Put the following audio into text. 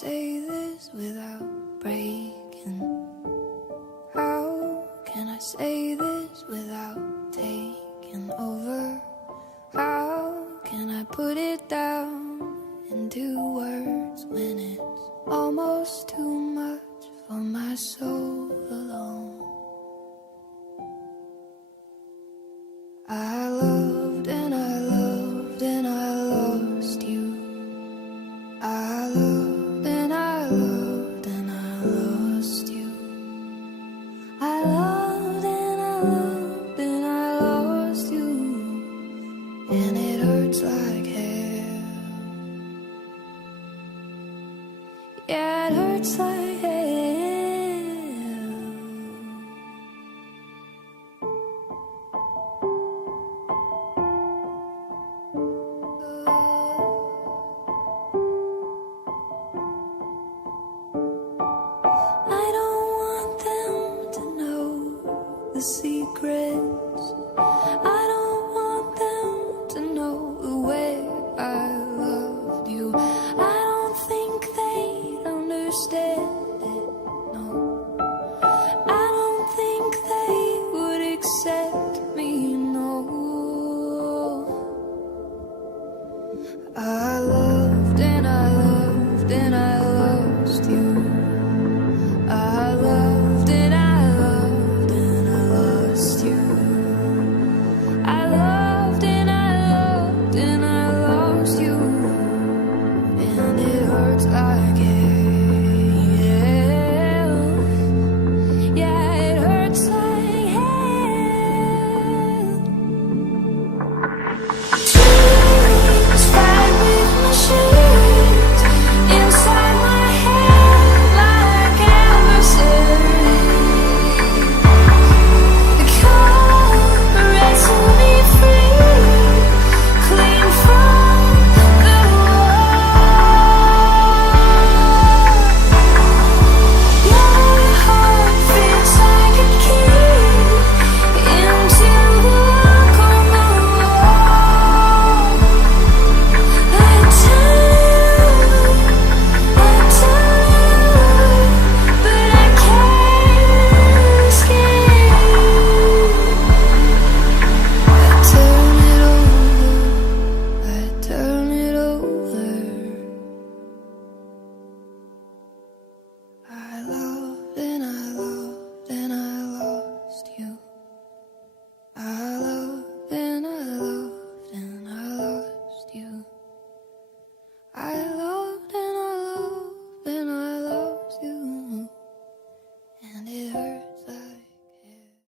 say this without breaking? How can I say this without taking over? How can I put it down into words when it's almost too much for my soul alone? I loved and I loved and I lost you. I loved and I loved and I lost you. I loved and I loved and I lost you. And it hurts like hell. Yeah, it hurts like hell. I don't want them to know the secret.